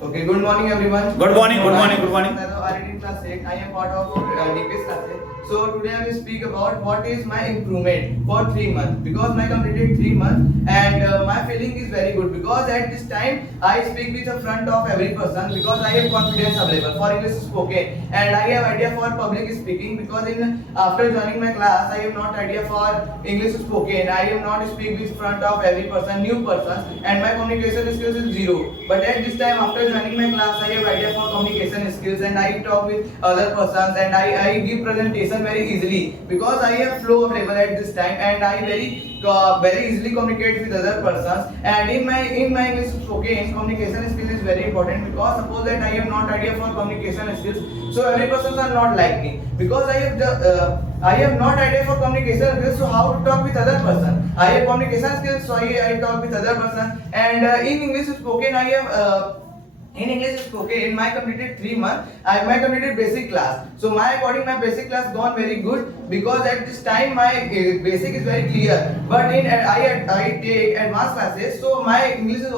Okay, good morning everyone. Good morning, good morning, good morning. Hello, I read in class 8. I am part of DPS classes. So today I will speak about what is my improvement for 3 months because I completed 3 months and my feeling is very good because at this time I speak with the front of every person because I have confidence available for English spoken and I have idea for public speaking because in after joining my class I have not idea for English spoken. I am not speak with front of every person, new person and my communication skills is zero. But at this time after joining my class I have idea for communication skills and I talk with other persons and I give presentation very easily because I have flow available at this time and I very easily communicate with other persons and in my English spoken communication skill is very important because suppose that I have not idea for communication skills so every persons are not like me because I have not idea for communication skills so how to talk with other person. I have communication skills so I talk with other person and in English spoken I have in English spoken in my completed 3 months I have my completed basic class so my according my basic class gone very good because at this time my basic is very clear but in I take advanced classes so my English is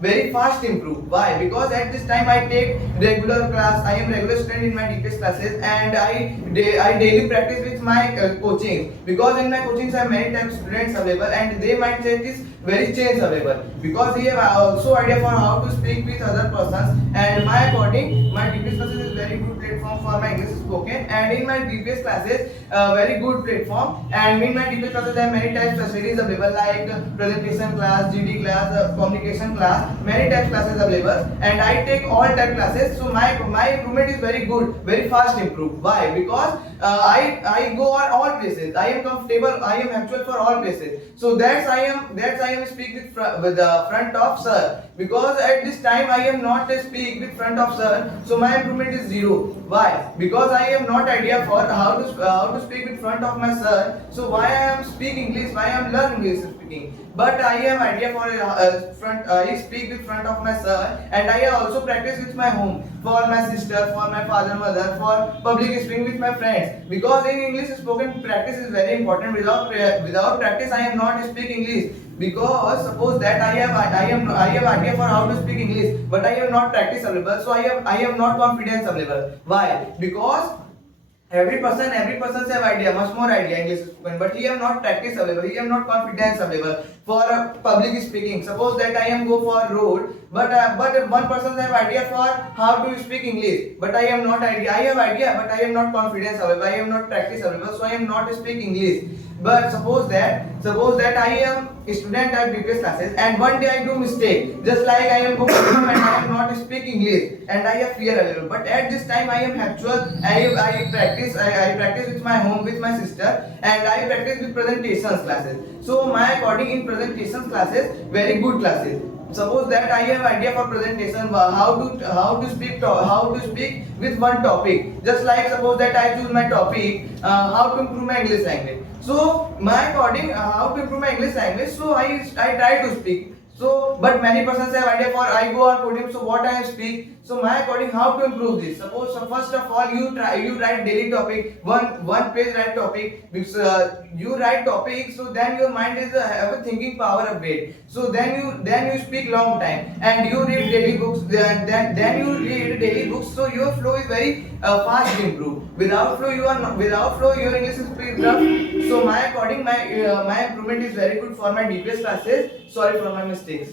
very fast improve. Why? Because at this time I take regular class. I am regular student in my DPS classes and I daily practice with my coaching because in my coachings I have many types of students available and their mindset is very change available because he have also idea for how to speak with other persons and my according my DPS classes is very good platform for my English spoken and in my DPS classes very good platform and in my DPS classes I have many types of facilities available like presentation class, GD class, communication class, many types classes available and I take all type classes so my improvement is very good, very fast improve. Why? Because I go on all places. I am comfortable. I am actual for all places. So that's I am speak with the front of sir because at this time I am not speak with front of sir. So my improvement is zero. Why? Because I am not idea for how to speak with front of my sir. So why I am speak English? Why I am learn English speaking? But I have idea for front. I speak with front of my sir, and I also practice with my home for my sister, for my father, mother, for public speaking with my friends. Because in English spoken practice is very important. Without practice, I am not speak English. Because suppose that I have idea for how to speak English, but I have not practice available. So I have not confidence available. Why? Because every person have idea much more idea English spoken but he have not practice available, he have not confidence available for public speaking. Suppose that I am go for road but one person have idea for how to speak English but I have not idea. I have idea but I have not confidence available, I have not practice available so I am not speak English. But suppose that I am a student at DPS classes and one day I do mistake just like I am going and I am not speak English and I have fear available but at this time I am actual. I practice with my home with my sister and I practice with presentations classes. So my according in presentations classes very good classes. Suppose that I have idea for presentation how to speak with one topic just like suppose that I choose my topic how to improve my English language. So my according how to improve my English language so I try to speak. So but many persons have idea for I go on podium so what I speak. So my according how to improve this. Suppose so first of all you write daily topic one page write topic because you write topic so then your mind is have a thinking power of weight. So then you speak long time and you read daily books then you read daily books so your flow is very fast improve. Without flow your English is pretty rough. So my according my improvement is very good for my DPS classes. Sorry for my mistakes.